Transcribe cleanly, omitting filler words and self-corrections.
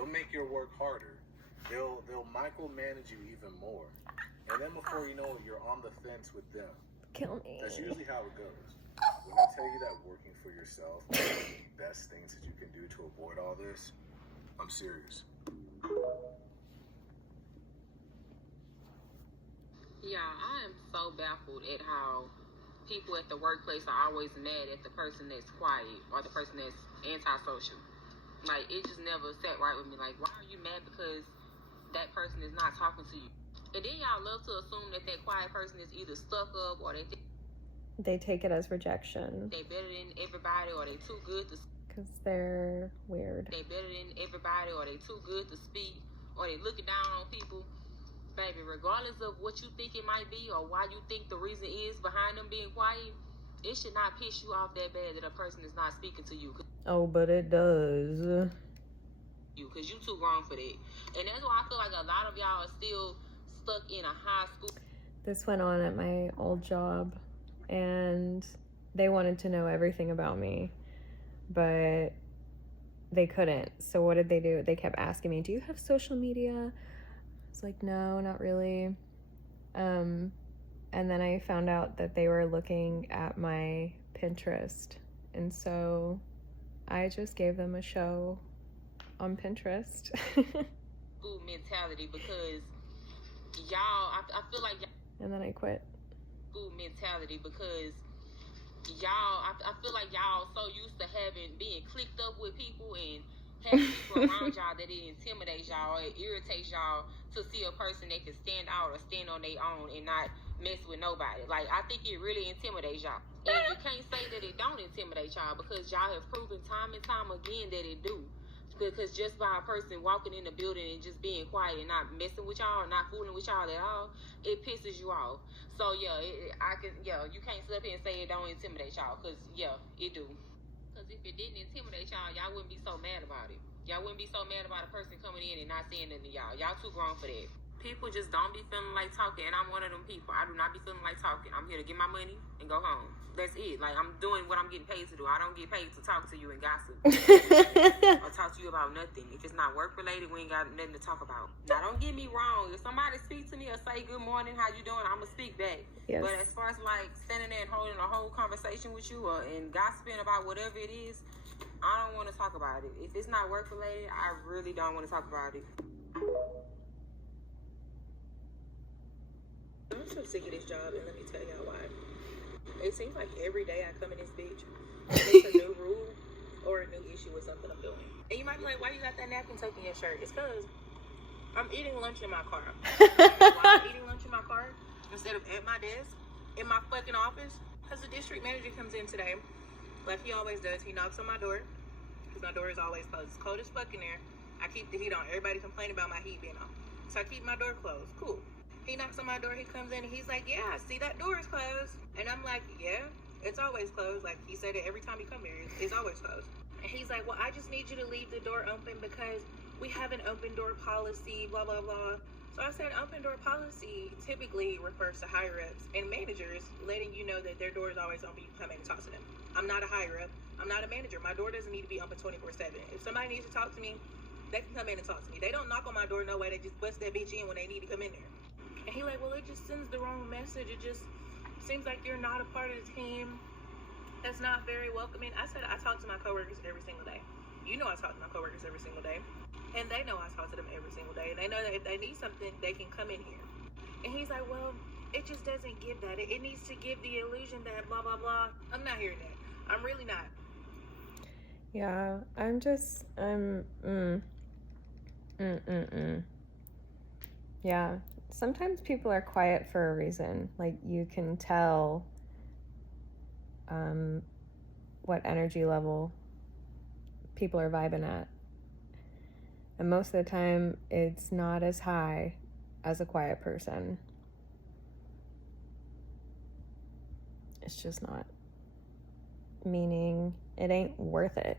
they'll make your work harder. They'll micromanage you even more. And then before you know it, you're on the fence with them. Kill me. That's usually how it goes. When I tell you that working for yourself is one of the best things that you can do to avoid all this, I'm serious. Yeah, I am so baffled at how people at the workplace are always mad at the person that's quiet or the person that's antisocial. Like, it just never sat right with me. Like, why are you mad because that person is not talking to you? And then y'all love to assume that quiet person is either stuck up or they take it as rejection. They better than everybody, or they too good to. Because they're weird. They better than everybody, or they too good to speak, or they looking down on people. Baby, regardless of what you think it might be or why you think the reason is behind them being quiet, it should not piss you off that bad that a person is not speaking to you. Oh, but it does. Because you too grown for that. And that's why I feel like a lot of y'all are still stuck in a high school. This went on at my old job, and they wanted to know everything about me, but they couldn't. So what did they do? They kept asking me, do you have social media? I was like, no, not really. And then I found out that they were looking at my Pinterest, and so I just gave them a show on Pinterest. School mentality, because y'all, I feel like y'all, and then I quit. School mentality, because y'all, I feel like y'all so used to being clicked up with people and having people around y'all that it intimidates y'all or it irritates y'all to see a person that can stand out or stand on their own and not mess with nobody. Like, I think it really intimidates y'all. And you can't say that it don't intimidate y'all, because y'all have proven time and time again that it do. Because just by a person walking in the building and just being quiet and not messing with y'all or not fooling with y'all at all, it pisses you off. So yeah, you can't sit up here and say it don't intimidate y'all, because yeah, it do. Because if it didn't intimidate y'all, y'all wouldn't be so mad about it. Y'all wouldn't be so mad about a person coming in and not saying nothing to y'all. Y'all too grown for that. People just don't be feeling like talking, and I'm one of them people. I do not be feeling like talking. I'm here to get my money and go home. That's it. Like, I'm doing what I'm getting paid to do. I don't get paid to talk to you and gossip or talk to you about nothing. If it's not work related, we ain't got nothing to talk about. Now, don't get me wrong. If somebody speaks to me or say good morning, how you doing, I'm gonna speak back. Yes. But as far as like standing there and holding a whole conversation with you and gossiping about whatever it is, I don't want to talk about it. If it's not work related, I really don't want to talk about it. I'm so sick of this job, and let me tell y'all why. It seems like every day I come in this bitch, it's a new rule or a new issue with something I'm doing. And you might be like, why you got that napkin tucked in your shirt? It's because I'm eating lunch in my car. Why I'm eating lunch in my car instead of at my desk in my fucking office? Because the district manager comes in today, like he always does. He knocks on my door, because my door is always closed. It's cold as fuck in there. I keep the heat on. Everybody complain about my heat being on, so I keep my door closed. Cool. He knocks on my door, he comes in, and he's like, yeah, I see that door is closed. And I'm like, yeah, it's always closed. Like, he said it every time he come here, it's always closed. And he's like, well, I just need you to leave the door open because we have an open door policy, blah, blah, blah. So I said, open door policy typically refers to higher ups and managers letting you know that their door is always open. You can come in and talk to them. I'm not a higher up. I'm not a manager. My door doesn't need to be open 24/7. If somebody needs to talk to me, they can come in and talk to me. They don't knock on my door no way. They just bust that bitch in when they need to come in there. And he like, well, it just sends the wrong message. It just seems like you're not a part of the team. That's not very welcoming. I said, I talk to my coworkers every single day. You know I talk to my coworkers every single day. And they know I talk to them every single day. And they know that if they need something, they can come in here. And he's like, well, it just doesn't give that. It needs to give the illusion that blah, blah, blah. I'm not hearing that. I'm really not. Yeah, Yeah, sometimes people are quiet for a reason. Like, you can tell what energy level people are vibing at. And most of the time, it's not as high as a quiet person. It's just not. Meaning, it ain't worth it.